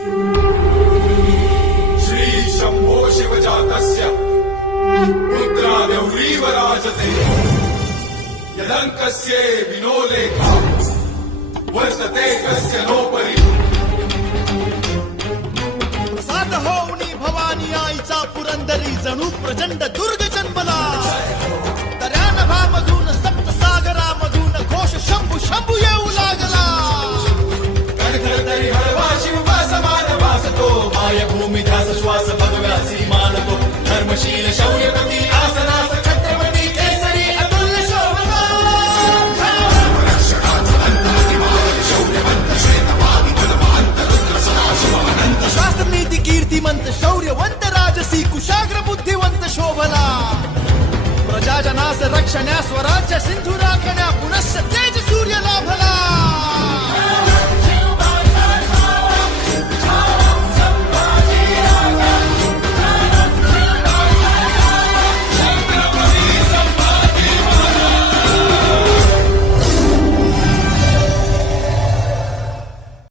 श्री शंभो शिवजातस्य रुद्रागौरीव राजते यदंकस्य विनोलेखा वर्तते कस्य नोपरी। प्रसाद होऊनी भवानी आईचा पुरंदरी जणू प्रचंड दुर्ग जन्मला। दर्या नभामधून सप्तसागरामधून घोष शंभू शंभू येऊ लागला। तरी हळवा शिवबा समान वासतो मायभूमी ध्यास श्वास भगव्यासी मानतो। धर्मशील शौर्यपती आसनास छत्रपती केसरी अतुल्य शोभा। शास्त्र नीती कीर्तिमंत शौर्यवंत राजसी कुशाग्र बुद्धिवंत शोभला। प्रजाजनास रक्षण्या स्वराज्य सिंधू राखण्या पुनश्च